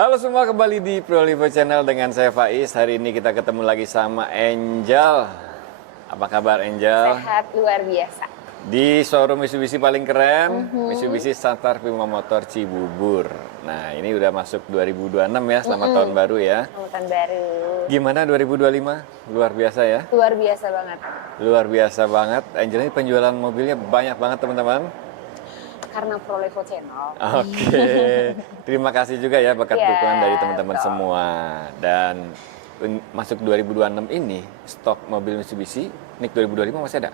Halo semua, kembali di Prolivo Channel dengan saya Faiz. Hari ini kita ketemu lagi sama Angel. Apa kabar Angel? Sehat luar biasa. Di showroom Mitsubishi paling keren, Mitsubishi Santar Prima Motor Cibubur. Nah, ini udah masuk 2026 ya, selamat tahun baru ya. Selamat tahun baru. Gimana 2025? Luar biasa ya? Luar biasa banget. Luar biasa banget. Angel ini penjualan mobilnya banyak banget teman-teman. Karena Prolivo Channel. Oke, terima kasih juga ya berkat Ya, dukungan dari teman-teman betul. semua. Dan masuk 2026 ini, stok mobil Mitsubishi NIK 2025 masih ada?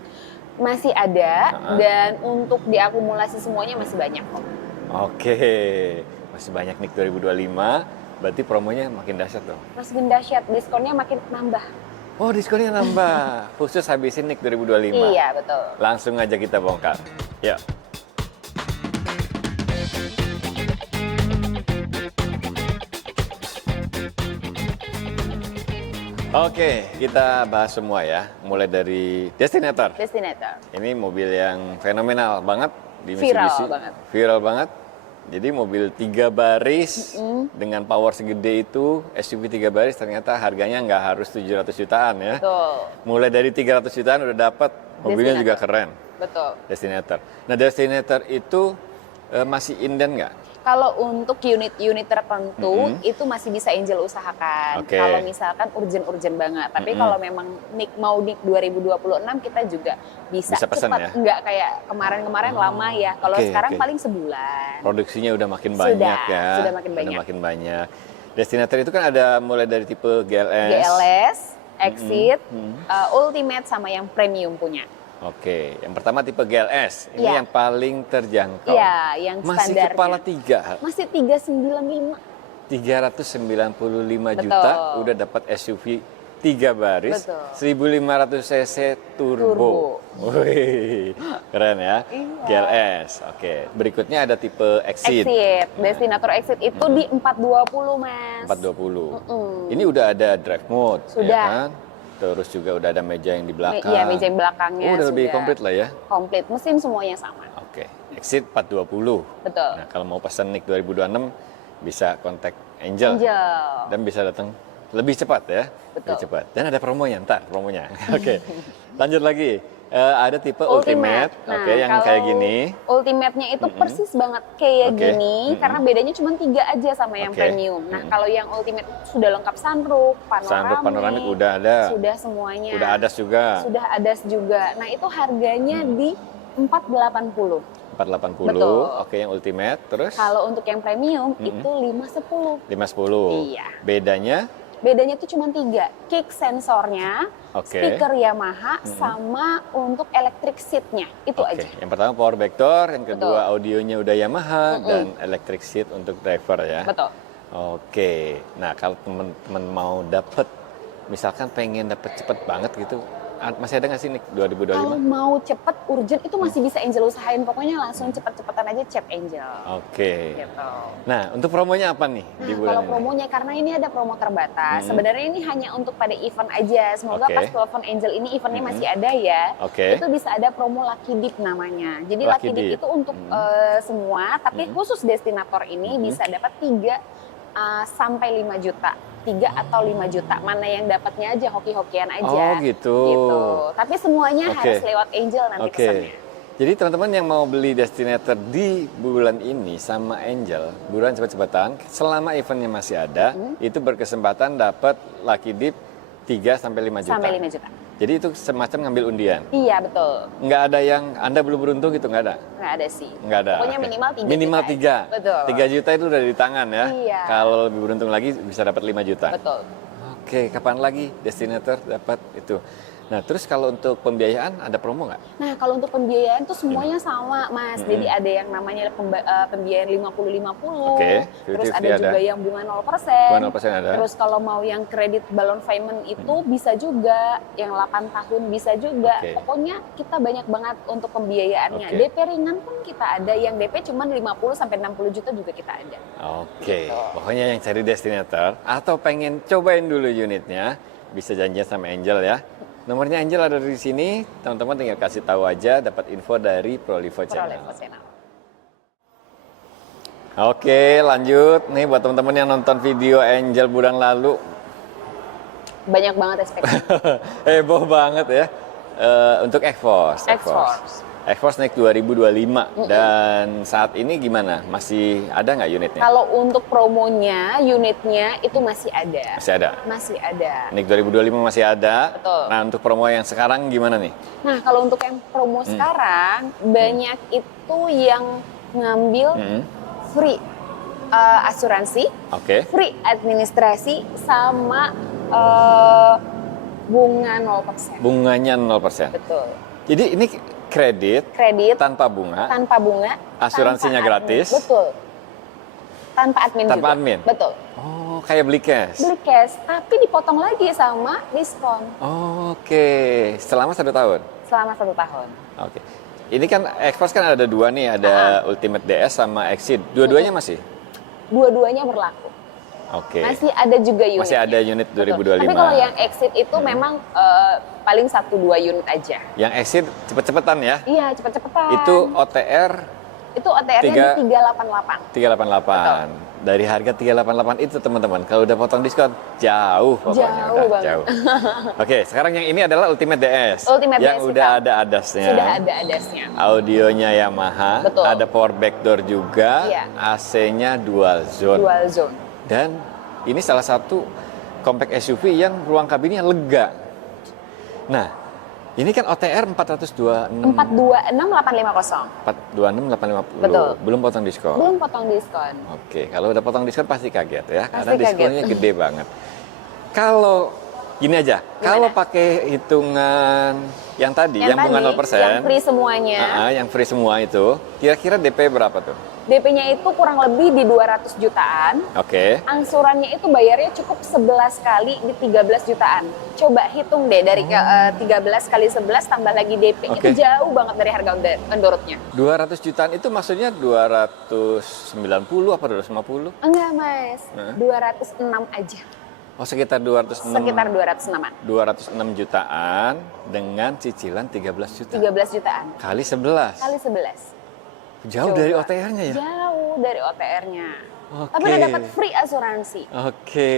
Masih ada dan untuk diakumulasi semuanya masih banyak kok. Oke, masih banyak NIK 2025, berarti promonya makin dahsyat dong. Makin dahsyat, diskonnya makin nambah. Oh, diskonnya nambah, khusus habisin NIK 2025. Iya, betul. Langsung aja kita bongkar. Yuk. Oke, kita bahas semua ya. Mulai dari Destinator. Destinator. Ini mobil yang fenomenal banget di Viral Mitsubishi. banget. Viral banget. Jadi mobil 3 baris dengan power segede itu, SUV 3 baris ternyata harganya nggak harus 700 jutaan ya. Betul. Mulai dari 300 jutaan udah dapat, mobilnya juga keren. Betul. Destinator. Nah, Destinator itu masih inden nggak? Kalau untuk unit-unit tertentu itu masih bisa Angel usahakan. Oke. Kalau misalkan urgent-urgent banget. Tapi kalau memang mau NIK 2026 kita juga bisa pesan cepat. ya? Nggak kayak kemarin-kemarin lama ya. Kalau Oke, sekarang oke. paling sebulan. Produksinya udah makin banyak ya. Sudah makin banyak. Udah makin banyak. Destinator itu kan ada mulai dari tipe GLS. GLS, Exit, Ultimate sama yang premium punya. Oke, yang pertama tipe GLS. Ini Iya. yang paling terjangkau. Iya, yang Masih standarnya. kepala 3. Masih 395. 395 Betul. juta udah dapat SUV 3 baris, Betul. 1500 cc turbo. Wih, keren ya. Iya. GLS. Oke, berikutnya ada tipe Exit. Exit, Destinator Exit itu di 420, Mas. 420. Ini udah ada drive mode, Sudah. ya kan? Terus juga udah ada meja yang di belakang. Iya, meja yang belakangnya udah lebih sudah komplit lah ya. Komplit, mesin semuanya sama. Oke, Exit 420. Betul. Nah, kalau mau pesan NIK 2026 bisa kontak Angel. Angel. Dan bisa datang lebih cepat ya. Betul. Lebih cepat. Dan ada promonya ntar, promonya. Oke. Lanjut lagi. Ada tipe Ultimate. Nah, Oke, yang kalau kayak gini. Ultimate-nya itu persis banget kayak Oke. gini, karena bedanya cuma 3 aja sama yang Oke. premium. Nah, kalau yang Ultimate sudah lengkap sunroof, Sunroof panoramik udah ada. sudah semuanya. Udah ADAS juga. Sudah ADAS juga. Nah, itu harganya di 480. 480. Betul. Oke, yang Ultimate. Terus Kalau untuk yang premium itu 510. 510. Iya. Bedanya Bedanya tuh cuma 3, kick sensornya, Oke. speaker Yamaha, sama untuk electric seat-nya, itu Oke, aja. yang pertama power vector, yang kedua Betul. audionya udah Yamaha dan electric seat untuk driver ya. Betul. Oke, nah kalau teman-teman mau dapet, misalkan pengen dapet cepet banget gitu, masih ada nggak sih nih Kalau 2025? mau cepet, urgent, itu masih bisa Angel usahain. Pokoknya langsung cepet-cepetan aja chat Angel. Oke. Gitu. Nah, untuk promonya apa nih di Nah, bulan kalau ini? promonya, karena ini ada promo terbatas, sebenarnya ini hanya untuk pada event aja. Semoga Oke. pas telepon Angel ini eventnya masih ada ya. Oke. Itu bisa ada promo Lucky Dip namanya. Jadi Lucky Lucky Dip Dip. itu untuk semua, tapi khusus Destinator ini bisa dapat 3 sampai 5 juta. 3 atau 5 juta. Mana yang dapatnya aja, hoki-hokian aja. Oh, gitu. Tapi semuanya Oke. harus lewat Angel nanti Oke. kesannya. Jadi teman-teman yang mau beli Destinator di bulan ini sama Angel, buruan cepet-cepetan. Selama eventnya masih ada, itu berkesempatan dapat Lucky Dip 3 sampai 5 juta. Sampai 5 juta. Jadi itu semacam ngambil undian. Iya, betul. Nggak ada yang Anda belum beruntung gitu, nggak ada? Nggak ada sih. Nggak ada. Pokoknya oke. minimal 3 Minimal juta 3. aja. Betul. 3 juta itu udah di tangan ya. Iya. Kalau lebih beruntung lagi bisa dapat 5 juta. Betul. Oke, kapan lagi Destinator dapat itu? Nah, terus kalau untuk pembiayaan ada promo nggak? Nah, kalau untuk pembiayaan tuh semuanya sama, Mas. Jadi ada yang namanya pembiayaan 50-50. Oke, Terus 50-50 ada ada. juga yang bunga 0%. Bunga 0% ada. Terus kalau mau yang kredit balloon payment itu bisa juga, yang 8 tahun bisa juga. Oke. Pokoknya kita banyak banget untuk pembiayaannya. Oke. DP ringan pun kita ada, yang DP cuma 50 sampai 60 juta juga kita ada. Oke, Gitu. pokoknya yang cari Destinator atau pengen cobain dulu unitnya, bisa janjian sama Angel ya. Nomornya Angel ada di sini, teman-teman tinggal kasih tahu aja, dapat info dari Prolivo Channel. Prolivo Channel. Oke, lanjut. Nih buat teman-teman yang nonton video Angel bulan lalu. Banyak banget ekspektasi. Heboh banget ya. Untuk X-Force. X-Force. X-Force naik 2025. Dan saat ini gimana? Masih ada nggak unitnya? Kalau untuk promonya, unitnya itu masih ada. Masih ada? Masih ada. Nick 2025 masih ada. Betul. Nah, untuk promo yang sekarang gimana nih? Nah, kalau untuk yang promo sekarang, banyak itu yang ngambil free asuransi, Oke. free administrasi, sama bunga 0%. Bunganya 0%. Betul. Jadi ini kredit Kredit tanpa bunga, tanpa bunga, asuransinya tanpa gratis. admin. Betul. Tanpa admin Tanpa juga. admin? Betul. Oh, kayak beli cash. Beli cash, tapi dipotong lagi sama diskon Oke, selama 1 tahun. selama 1 tahun. Oke. Ini kan X-Force kan ada 2 nih, ada Ultimate DS sama Exceed. Dua-duanya masih? Dua-duanya berlaku. Oke. Masih ada juga unit. Masih ada unit Betul. 2025. Tapi kalau yang exit itu memang paling 1-2 unit aja. Yang Exceed cepet-cepetan ya? Iya, cepet-cepetan. Itu OTR Itu OTR-nya di 388. 388. Dari harga 388 itu teman-teman, kalau udah potong diskon jauh pokoknya. Jauh Udah banget. jauh. Oke, sekarang yang ini adalah Ultimate DS. Ultimate yang DS udah kita. ada ADAS-nya. Sudah ada adasnya. Audionya Yamaha, Betul. ada power backdoor juga, Iya. AC-nya dual zone. Dual zone. Dan ini salah satu compact SUV yang ruang kabinnya lega. Nah, ini kan OTR 426 426850. 426 850. Betul. Belum potong diskon. Belum potong diskon. Oke, kalau udah potong diskon pasti kaget ya, karena Pasti diskonnya kaget. gede banget. Kalau gini aja, kalau pakai hitungan yang tadi, yang bunga 0%, yang free semuanya. yang free semua itu, kira-kira DP berapa tuh? DP-nya itu kurang lebih di 200 jutaan. Oke. Angsurannya itu bayarnya cukup 11 kali di 13 jutaan. Coba hitung deh dari 13 kali 11 tambah lagi DP. Oke. Itu jauh banget dari harga on the road-nya. 200 jutaan itu maksudnya 290 apa 250? Enggak, Mas. 206 aja. Oh, sekitar 206. Sekitar 206-an. 206 jutaan dengan cicilan 13 juta. 13 jutaan. Kali 11. Kali 11. Jauh Coba. dari OTR-nya ya? Jauh dari OTR-nya. Oke. Tapi udah dapat free asuransi. Oke,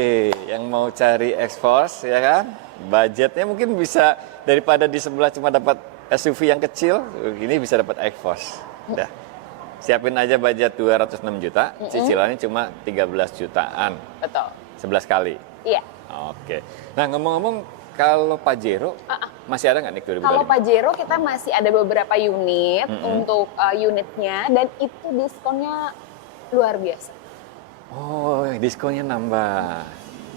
yang mau cari X-Force ya kan, budgetnya mungkin bisa daripada di sebelah cuma dapat SUV yang kecil, ini bisa dapat X-Force. Udah, siapin aja budget 206 juta, cicilannya cuma 13 jutaan, Betul. 11 kali. Iya. Oke, nah ngomong-ngomong kalau Pajero masih ada nggak nih 2025? Kalau Pajero kita masih ada beberapa unit untuk unitnya dan itu diskonnya luar biasa. Oh, diskonnya nambah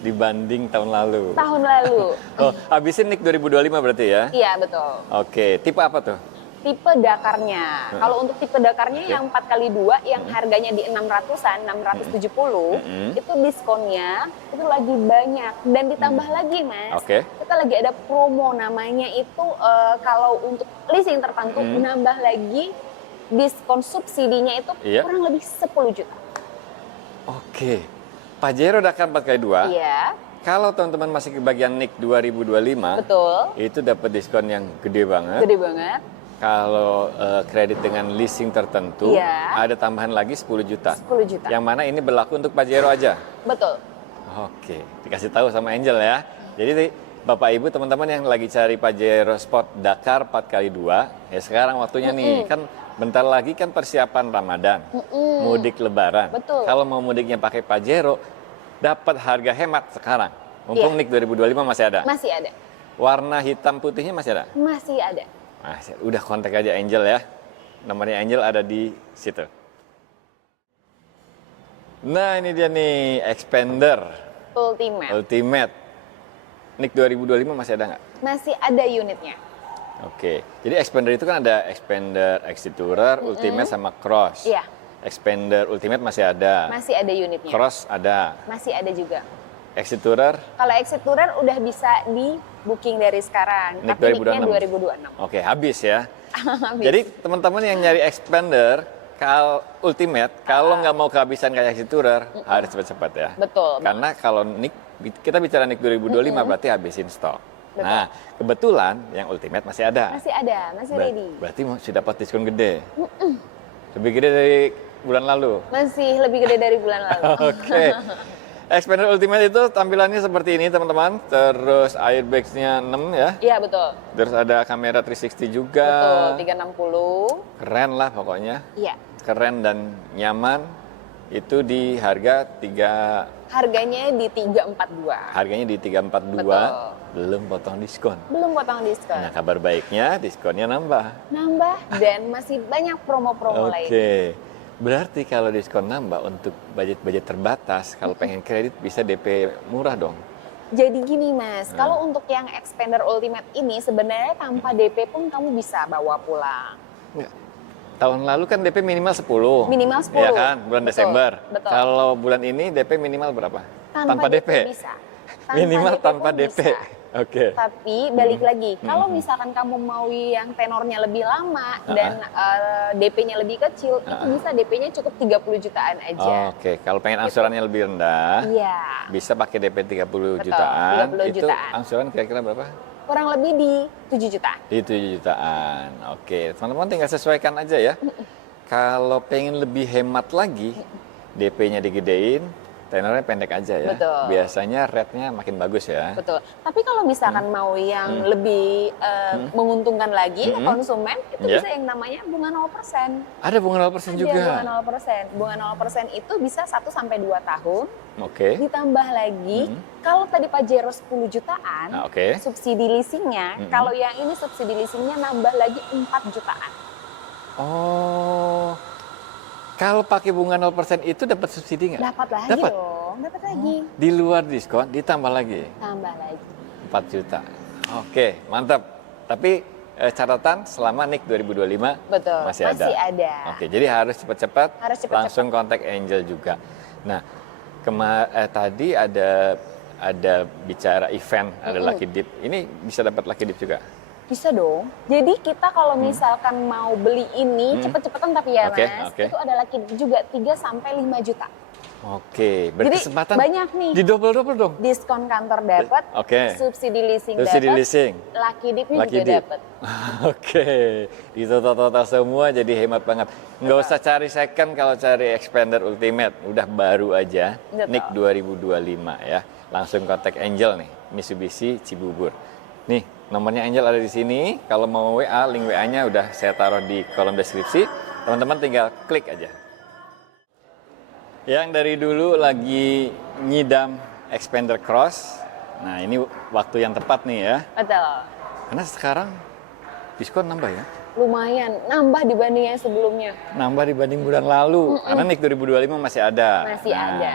dibanding tahun lalu. Tahun lalu. Oh, habisin Nick 2025 berarti ya? Iya, betul. Oke, tipe apa tuh? Tipe Dakarnya. Kalau untuk tipe Dakarnya yang 4x2 yang harganya di 600-an, 670, itu diskonnya itu lagi banyak dan ditambah lagi, Mas. Oke. Kita lagi ada promo namanya itu kalau untuk leasing tertentu menambah lagi diskon subsidinya itu Iya. kurang lebih 10 juta. Oke. Pajero Dakar 4x2. Iya, Kalau teman-teman masih kebagian Nick 2025, betul. itu dapat diskon yang gede banget. Gede banget. Kalau kredit dengan leasing tertentu, Iya. ada tambahan lagi 10 juta. 10 juta. Yang mana ini berlaku untuk Pajero aja. Betul. Oke, dikasih tahu sama Angel ya. Jadi Bapak Ibu teman-teman yang lagi cari Pajero Sport Dakar 4x2, ya sekarang waktunya nih. Kan bentar lagi kan persiapan Ramadan, mudik Lebaran. Betul. Kalau mau mudiknya pakai Pajero, dapat harga hemat sekarang. Mumpung Iya. Nick 2025 masih ada. Masih ada. Warna hitam putihnya masih ada. Masih ada. Masih. Udah kontak aja Angel ya. Nomornya Angel ada di situ. Nah ini dia nih, Expander Ultimate. Nick 2025 masih ada nggak? Masih ada unitnya. Oke, jadi Expander itu kan ada Expander Exit Tourer, Ultimate sama Cross. Iya. Expander Ultimate masih ada. Masih ada unitnya. Cross ada. Masih ada juga. Exit Tourer, Kalau Exit Tourer udah bisa di booking dari sekarang. Nick Tapi nicknya 2026. 2026. Oke, habis ya. Habis. Jadi teman-teman yang nyari Expander, Ultimate, kalau nggak mau kehabisan kayak Exit Tourer, harus cepat-cepat ya. Betul. Karena kalau Nick, kita bicara Nick 2025 berarti habisin stok. Betul. Nah, kebetulan yang Ultimate masih ada. Masih ada, masih ready. Berarti sudah dapat diskon gede. Lebih gede dari bulan lalu. Masih lebih gede dari bulan lalu. Oke. Xpander Ultimate itu tampilannya seperti ini teman-teman. Terus airbags-nya 6 ya. Iya betul. Terus ada kamera 360 juga. Betul, 360. Keren lah pokoknya. Iya. Keren dan nyaman. Itu di harga Harganya di 342. harganya di 342. Betul. Belum potong diskon. Belum potong diskon. Nah, kabar baiknya diskonnya nambah. Nambah dan masih banyak promo-promo lain. Oke. Berarti kalau diskon nambah untuk budget-budget terbatas, kalau pengen kredit bisa DP murah dong. Jadi gini Mas, kalau untuk yang Xpander Ultimate ini sebenarnya tanpa DP pun kamu bisa bawa pulang. Enggak. Tahun lalu kan DP minimal 10. Minimal 10. Iya kan, bulan Betul, Desember. betul. Kalau bulan ini DP minimal berapa? Tanpa DP bisa. Minimal tanpa pun DP. bisa. Oke. Tapi balik lagi, kalau misalkan kamu mau yang tenornya lebih lama dan DP-nya lebih kecil, itu bisa DP-nya cukup 30 jutaan aja. Oke, kalau pengen angsurannya lebih rendah, Iya, bisa pakai DP 30 Betul, jutaan. 30 Itu jutaan. angsuran kira-kira berapa? kurang lebih di 7 jutaan. Di 7 jutaan. Oke, teman-teman tinggal sesuaikan aja ya. Kalau pengen lebih hemat lagi, DP-nya digedein, tenornya pendek aja ya. Betul. Biasanya rate-nya makin bagus ya. Betul. Tapi kalau misalkan mau yang lebih menguntungkan lagi ke konsumen, itu Ya. bisa yang namanya bunga 0%. Ada bunga 0% Ada juga. bunga 0%. Bunga 0% itu bisa 1 sampai 2 tahun. Oke. Ditambah lagi, kalau tadi Pajero 10 jutaan, Nah, oke. subsidi leasingnya, kalau yang ini subsidi leasingnya nambah lagi 4 jutaan. Oh. Kalau pakai bunga 0% itu dapat subsidi nggak? Dapat lagi Dapat? dong, dapat lagi. Di luar diskon ditambah lagi Tambah lagi. 4 juta. Oke, mantap. Tapi catatan selama NIK 2025 Betul, masih ada. masih ada. Oke, jadi harus cepat-cepat Harus cepat-cepat. langsung kontak Angel juga. Nah, tadi ada bicara event, ada Lucky Dip. Ini bisa dapat Lucky Dip juga. Bisa dong. Jadi kita kalau misalkan mau beli ini cepet-cepetan tapi ya Oke, Mas, oke. itu ada lagi juga 3 sampai 5 juta. Oke, Jadi berkesempatan banyak nih. di double-double dong. Diskon kantor dapat, Oke. subsidi leasing Subsidi dapat, leasing. Lucky Dip-nya Lucky juga Dip. dapat. Oke, di total-total semua jadi hemat banget. Nggak usah cari second kalau cari Xpander Ultimate, udah baru aja. Betul. NIK 2025 ya. Langsung kontak Angel nih, Mitsubishi Cibubur. Nih, nomornya Angel ada di sini. Kalau mau WA, link WA-nya udah saya taruh di kolom deskripsi. Teman-teman tinggal klik aja. Yang dari dulu lagi nyidam Xpander Cross. Nah, ini waktu yang tepat nih ya. Betul. Karena sekarang diskon nambah ya. Lumayan, nambah dibanding yang sebelumnya. Nambah dibanding bulan lalu. Karena NIK 2025 masih ada. Masih ada.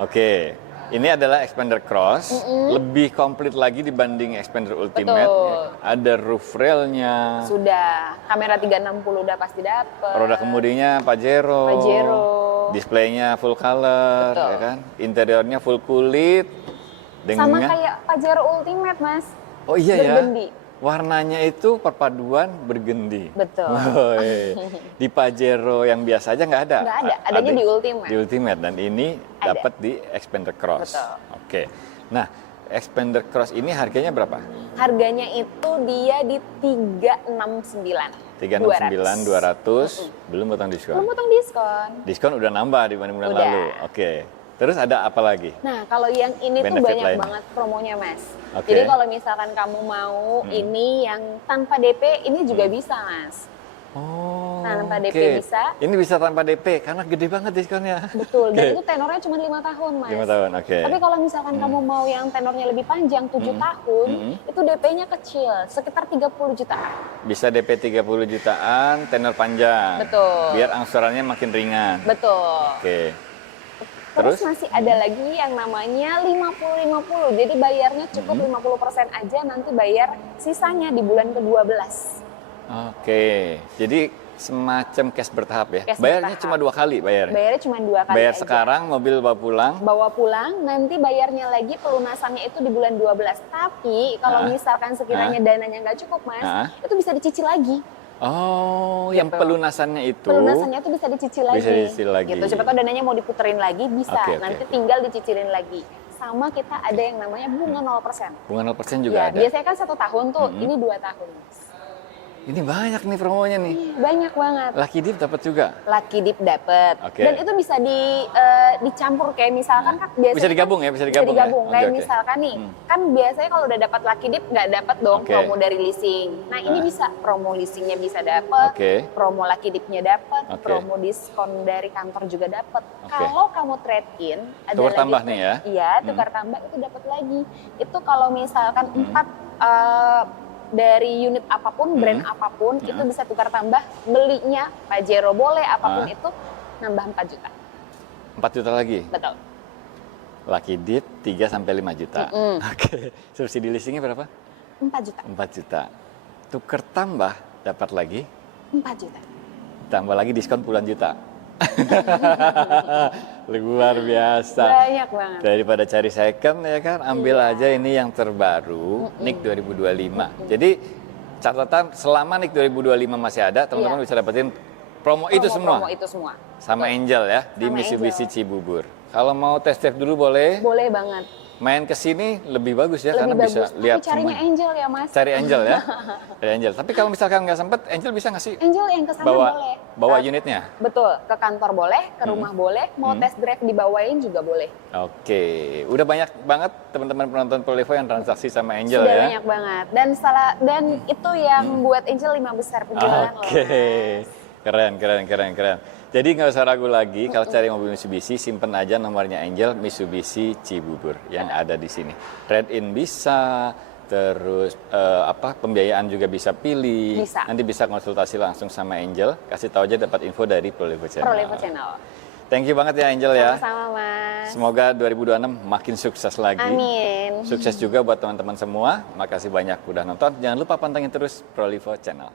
Oke. Ini adalah Xpander Cross, lebih komplit lagi dibanding Xpander Ultimate. Betul. Ya. Ada roof rail-nya, Sudah, kamera 360 udah pasti dapet. roda kemudinya Pajero, Pajero. displaynya full color, Betul. ya kan? Interiornya full kulit, Sama kayak Pajero Ultimate, Mas. Oh iya ya, bergendi. warnanya itu perpaduan bergendi. Betul. Woi, di Pajero yang biasa aja nggak ada. Nggak ada, adanya di Ultimate. Di Ultimate, dan ini Ada. dapat di Xpander Cross. Betul. Oke, nah Xpander Cross ini harganya berapa? Harganya itu dia di 369. 369.200, belum potong diskon. Belum potong diskon. Diskon udah nambah dibanding bulan Udah. lalu. Oke, terus ada apa lagi? Nah, kalau yang ini tuh Benefit banyak lain. banget promonya, Mas. Oke. Jadi kalau misalkan kamu mau ini yang tanpa DP, ini juga bisa, Mas. Oh, Tanpa DP oke. bisa. Ini bisa tanpa DP karena gede banget diskonnya. Betul, dan Oke. itu tenornya cuma 5 tahun, Mas. 5 tahun, oke. Tapi kalau misalkan kamu mau yang tenornya lebih panjang, 7 tahun, itu DP-nya kecil, sekitar 30 jutaan. Bisa DP 30 jutaan, tenor panjang. Betul. Biar angsurannya makin ringan. Betul. Oke. Terus Terus? masih ada lagi yang namanya 50-50. Jadi bayarnya cukup 50% aja, nanti bayar sisanya di bulan ke-12. Oke. Jadi semacam cash bertahap ya. Cash Bayarnya bertahap. cuma 2 kali bayarnya. Bayarnya cuma 2 kali Bayar aja. sekarang, mobil bawa pulang. Bawa pulang, nanti bayarnya lagi pelunasannya itu di bulan 12. Tapi kalau misalkan sekiranya dananya nggak cukup, Mas, itu bisa dicicil lagi. Oh, yang Gitu. pelunasannya itu. Pelunasannya itu bisa dicicil lagi. Bisa dicicil lagi. Gitu. Siapa tahu dananya mau diputerin lagi, bisa. Oke, oke. Nanti tinggal dicicilin lagi. Sama kita ada yang namanya bunga 0%. Bunga 0% juga Ya, ada. biasanya kan 1 tahun tuh, ini 2 tahun, Mas. Ini banyak nih promonya nih. Banyak banget. Lucky Dip dapat juga. Lucky Dip dapet. Oke. Dan itu bisa dicampur kayak misalkan kan biasanya Bisa digabung ya, bisa digabung ya? Kayak Oke. misalkan nih, kan biasanya kalau udah dapat Lucky Dip nggak dapat dong Oke. promo dari leasing. Nah ini bisa promo leasingnya bisa dapat, Oke. promo Lucky Dip-nya dapat, Oke. promo diskon dari kantor juga dapat. Oke. Kalau kamu trade in, ada Tukar lagi tambah nih ya? Iya, tukar tambah itu dapat lagi. Itu kalau misalkan 4 dari unit apapun, brand apapun, itu bisa tukar tambah, belinya Pajero boleh, apapun itu, nambah 4 juta. 4 juta lagi. Betul. Lucky Dip 3 sampai 5 juta. Oke. Subsidi leasingnya berapa? 4 juta. 4 juta. Tukar tambah dapat lagi, 4 juta. tambah lagi diskon puluhan juta. Luar biasa. Banyak banget. Daripada cari second ya kan, ambil aja ini yang terbaru, NIK 2025. Jadi catatan selama NIK 2025 masih ada, teman-teman bisa dapetin promo itu semua. Promo itu semua. Sama Angel ya, di Sama Mitsubishi Angel. Cibubur. Kalau mau test drive dulu boleh, Boleh banget. main ke sini lebih bagus ya, Lebih karena bagus. bisa lihat Tapi carinya semuanya. Angel ya mas. Cari Angel ya, cari Angel. Tapi kalau misalkan nggak sempet, Angel bisa nggak sih Angel yang kesana boleh. bawa unitnya? Betul, ke kantor boleh, ke rumah boleh, mau test drive dibawain juga boleh. Oke, udah banyak banget teman-teman penonton Prolevo yang transaksi sama Angel Sudah ya. banyak banget. Dan itu yang buat Angel 5 besar penjualan loh. Oke, keren. Jadi nggak usah ragu lagi kalau cari mobil Mitsubishi, simpen aja nomornya Angel Mitsubishi Cibubur yang ada di sini. Trade-in bisa, terus pembiayaan juga bisa pilih. Bisa. Nanti bisa konsultasi langsung sama Angel. Kasih tahu aja dapat info dari Prolevo Channel. Prolevo Channel. Thank you banget ya Angel ya. Sama-sama mas. Semoga 2026 makin sukses lagi. Amin. Sukses juga buat teman-teman semua. Makasih banyak udah nonton. Jangan lupa pantengin terus Prolevo Channel.